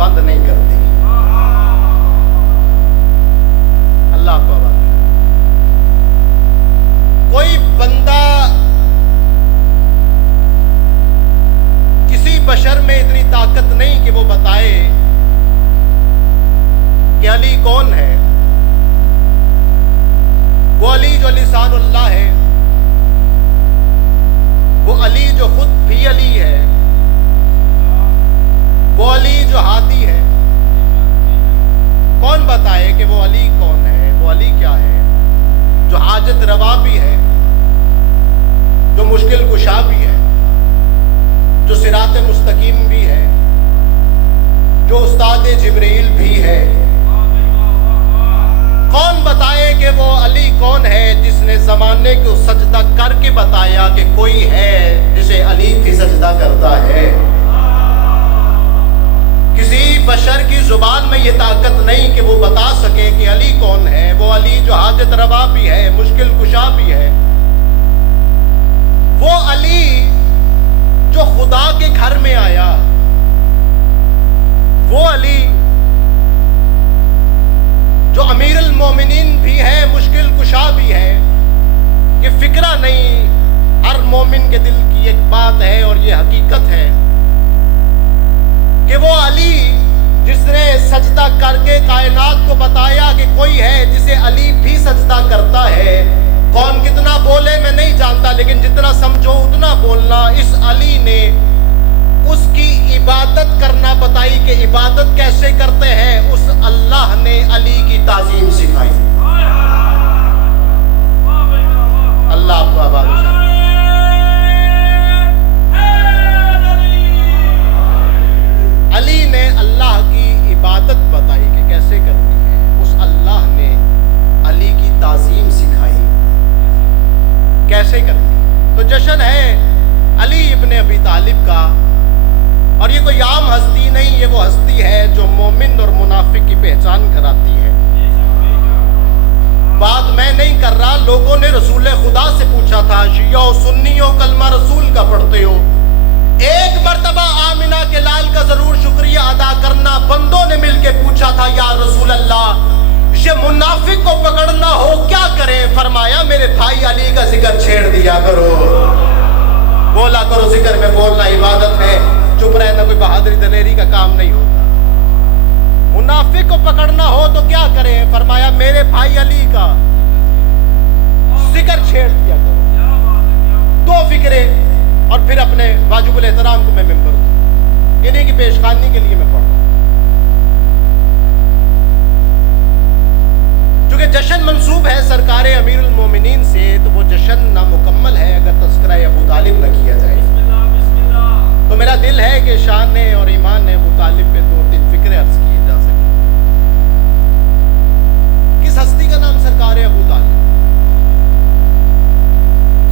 بند نہیں کرتی۔ اللہ آپ کو آباد کرے۔ کوئی بندہ کسی بشر میں اتنی طاقت نہیں کہ وہ بتائے کہ علی کون ہے۔ وہ علی جو لسان اللہ ہے، وہ علی جو خود بھی علی ہے، وہ علی جو ہادی ہے۔ کون بتائے کہ وہ علی کون ہے، وہ علی کیا ہے؟ جو حاجت روا بھی ہے، جو مشکل کشا بھی ہے، جو صراط مستقیم بھی ہے، جو استاد جبریل بھی ہے۔ کون بتائے کہ وہ علی کون ہے جس نے زمانے کو سجدہ کر کے بتایا کہ کوئی ہے جسے علی بھی سجدہ کرتا ہے۔ کسی بشر کی زبان میں یہ طاقت نہیں کہ وہ بتا سکے کہ علی کون ہے۔ وہ علی جو حاجت روا بھی ہے، مشکل کشا بھی ہے، وہ علی جو خدا کے گھر میں آیا، وہ علی جو امیر المومنین بھی ہے، مشکل کشا بھی ہے۔ یہ فکرہ نہیں، ہر مومن کے دل کی ایک بات ہے اور یہ حقیقت ہے کہ وہ علی جس نے سجدہ کر کے کائنات کو بتایا کہ کوئی ہے جسے علی بھی سجدہ کرتا ہے۔ کون کتنا بولے میں نہیں جانتا، لیکن جتنا سمجھو اتنا بولنا۔ اس علی نے اس کی عبادت کرنا بتائی کہ عبادت کیسے کرتے ہیں۔ اس اللہ نے علی کی تعظیم سکھائی۔ اللہ آپ کو آباد کرے۔ علی نے اللہ کی عبادت بتائی کہ کیسے کرنی ہے۔ اس اللہ نے علی کی تعظیم سکھائی کیسے کرنی ہے۔ تو جشن ہے علی ابن ابی طالب کا، اور یہ کوئی عام ہستی نہیں، یہ وہ ہستی ہے جو مومن اور منافق کی پہچان کراتی ہے۔ بات میں نہیں کر رہا، لوگوں نے رسول خدا سے پوچھا تھا، شیعہ و سنیوں کلمہ رسول کا پڑھتے ہو، ایک مرتبہ آمنہ کے لال کا ضرور شکریہ ادا کرنا۔ بندوں نے مل کے پوچھا تھا، یا رسول اللہ یہ منافق کو پکڑنا ہو کیا کریں؟ فرمایا میرے بھائی علی کا ذکر چھیڑ دیا کرو، بولا کرو، ذکر میں بولنا عبادت ہے، چپ رہنا کوئی بہادری دلیری کا کام نہیں ہوتا۔ منافق کو پکڑنا ہو تو کیا کریں؟ فرمایا میرے بھائی علی کا ذکر چھیڑ دیا کرو۔ دو فکرے، اور پھر اپنے واجب الاحترام کو میں ممبر دوں، انہیں کی پیشخوانی کے لیے میں پڑھ رہا ہوں۔ چونکہ جشن منسوب ہے سرکار امیر المومنین سے، تو وہ جشن نامکمل ہے اگر تذکرہ ابو طالب نہ کیا جائے۔ تو میرا دل ہے کہ شان اور ایمان ابو طالب پہ دو تین فکرے عرض کیے جا سکیں۔ کس ہستی کا نام سرکار ابو طالب؟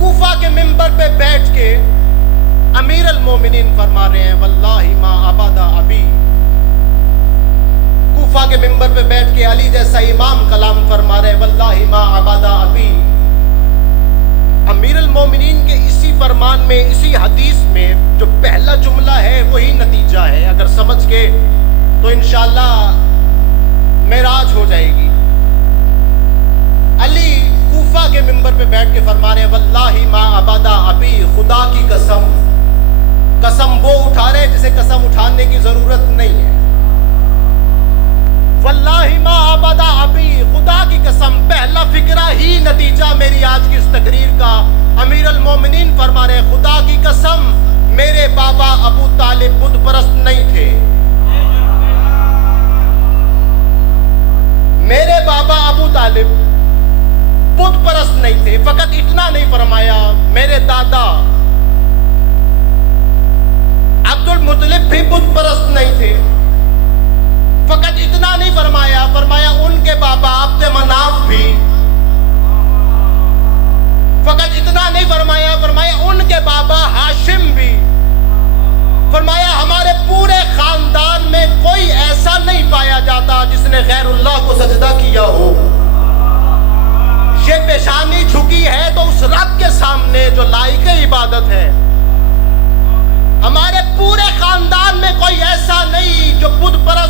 کوفہ کے منبر پہ بیٹھ کے امیر المومنین فرما رہے ہیں، واللہ ما عبد ابی۔ کوفہ کے منبر پہ بیٹھ کے علی جیسا امام کلام فرما رہے ہیں، واللہ ما عبد ابی۔ امیر المومنین کے اسی فرمان میں، اسی حدیث میں جو پہلا جملہ ہے وہی نتیجہ ہے۔ اگر سمجھ کے تو انشاءاللہ معراج ہو جائے گی۔ علی کوفہ کے منبر پہ بیٹھ کے فرما رہے ہیں، واللہ ما عبد ابی، خدا کی قسم۔ قسم وہ اٹھا رہے جسے قسم اٹھانے کی ضرورت نہیں ہے۔ واللہ ما عبد ابی، خدا کی قسم، پہلا فکرہ ہی نتیجہ میری آج کی اس تقریر کا۔ امیر المومنین فرما رہے ہیں، خدا کی قسم میرے بابا ابو طالب بت پرست نہیں تھے۔ میرے بابا ابو طالب بت پرست نہیں تھے۔ فقط اتنا نہیں فرمایا، میرے دادا عبد المطلب بھی بت پرست نہیں تھے۔ فقط اتنا نہیں فرمایا، فرمایا ان کے بابا عبد مناف بھی۔ فقط اتنا نہیں فرمایا، فرمایا ان کے بابا ہاشم بھی۔ فرمایا ہمارے پورے خاندان میں کوئی ایسا نہیں پایا جاتا جس نے غیر اللہ کو سجدہ کیا ہو۔ یہ پیشانی جھکی ہے تو اس رب کے سامنے جو لائق عبادت ہے۔ ہمارے پورے خاندان میں کوئی ایسا نہیں جو بت پرست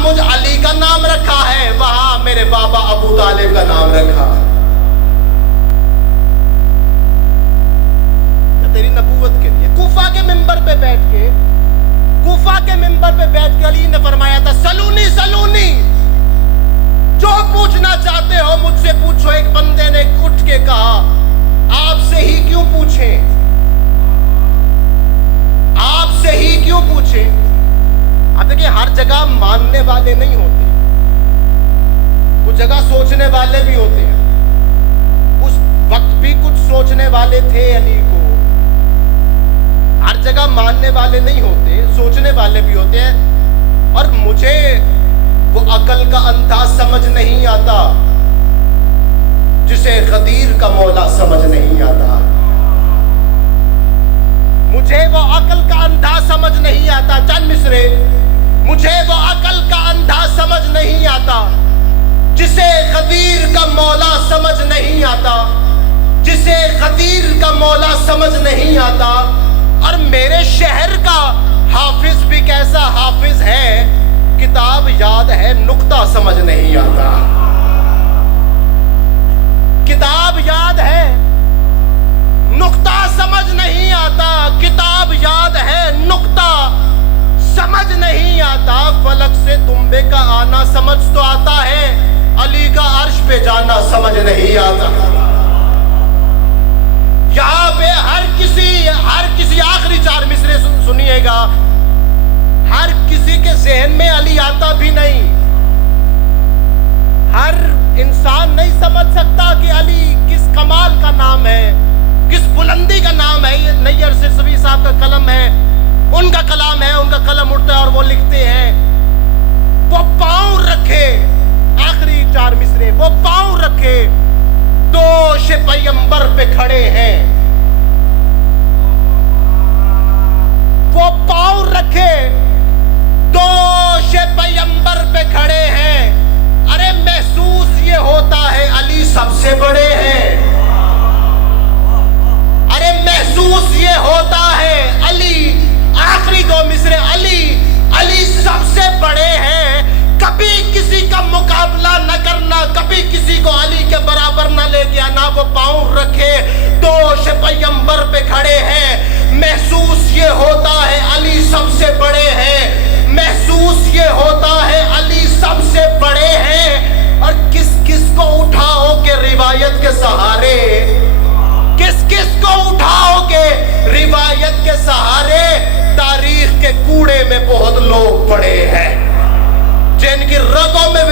مجھ علی کا نام رکھا ہے، وہاں میرے بابا ابو طالب کا نام رکھا ہے۔ تیری نبوت کے لیے کوفہ کے منبر پہ بیٹھ کے علی نے فرمایا تھا سلونی سلونی، جو پوچھنا چاہتے ہو مجھ سے پوچھو۔ ایک بندے نے اٹھ کے کہا آپ سے ہی کیوں پوچھیں، آپ سے ہی کیوں پوچھیں؟ اب دیکھیں ہر جگہ ماننے والے نہیں ہوتے، کچھ جگہ سوچنے والے بھی ہوتے ہیں۔ اس وقت بھی کچھ سوچنے والے تھے علی کو، ہر جگہ ماننے والے نہیں ہوتے، سوچنے والے بھی ہوتے ہیں۔ اور مجھے وہ عقل کا اندھا سمجھ نہیں آتا جسے غدیر کا مولا سمجھ نہیں آتا، مجھے وہ عقل کا اندھا سمجھ نہیں آتا۔ چند مصرے، مجھے وہ عقل کا اندھا سمجھ نہیں آتا جسے غدیر کا مولا سمجھ نہیں آتا، جسے غدیر کا مولا سمجھ نہیں آتا۔ اور میرے شہر کا حافظ بھی کیسا حافظ ہے، کتاب یاد ہے نقطہ سمجھ نہیں آتا، کتاب یاد ہے نقطہ سمجھ نہیں آتا، کتاب یاد ہے نقطہ سمجھ نہیں آتا۔ فلک سے تنبے کا آنا سمجھ تو آتا ہے، علی کا عرش پہ جانا سمجھ نہیں آتا۔ یہاں پہ ہر کسی آخری 4 مصرے سنیے گا، ہر کسی کے ذہن میں علی آتا بھی نہیں، ہر انسان نہیں سمجھ سکتا کہ علی کس کمال کا نام ہے، کس بلندی کا نام ہے۔ یہ نیّر سرسوی صاحب کا قلم ہے، ان کا کلام ہے، ان کا قلم اٹھتا ہے اور وہ لکھتے ہیں وہ پاؤں رکھے، آخری 4 مصرے، وہ پاؤں رکھے دوش پیمبر پہ کھڑے ہیں، وہ پاؤں رکھے دوش پیمبر پہ کھڑے ہیں۔ ارے محسوس یہ ہوتا ہے علی سب سے بڑے ہیں، ارے محسوس یہ ہوتا ہے علی، آخری 2 مصرے، علی سب سے بڑے ہیں۔ کبھی کسی کا مقابلہ نہ کرنا، کبھی کسی کو علی کے برابر نہ لے کے آنا۔ وہ پاؤں رکھے دوش پیمبر پہ کھڑے ہیں، محسوس یہ ہوتا ہے علی سب سے بڑے ہیں، محسوس یہ ہوتا ہے علی سب سے بڑے ہیں۔ اور کس کس کو اٹھاؤ کے روایت کے سہارے، کس کس کو اٹھاؤ کے روایت کے سہارے، تاریخ کے کوڑے میں بہت لوگ پڑے ہیں جن کی رگوں میں